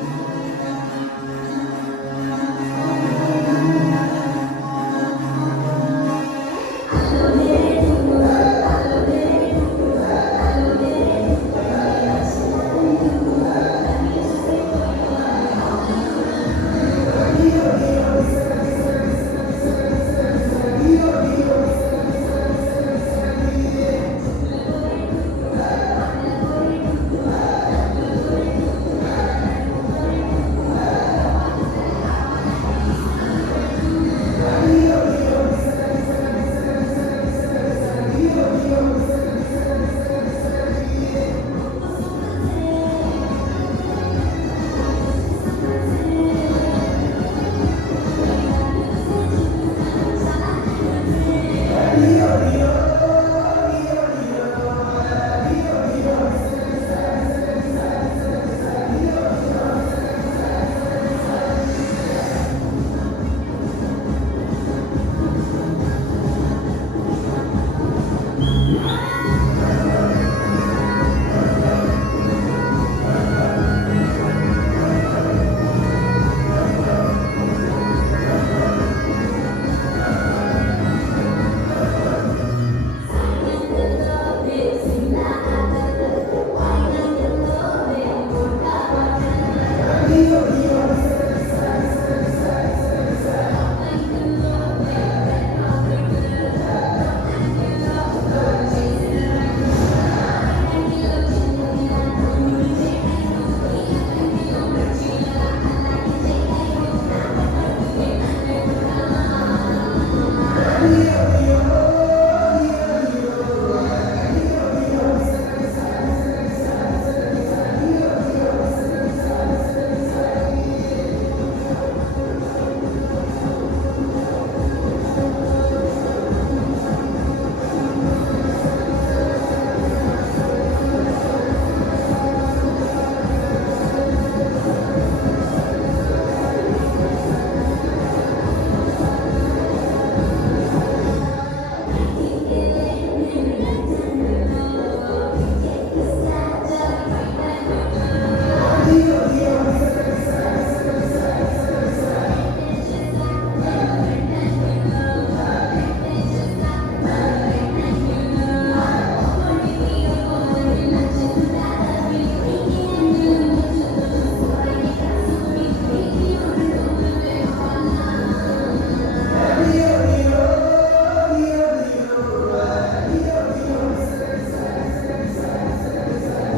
Amen.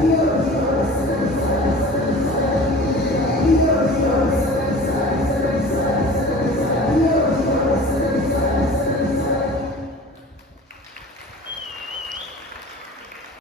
Maria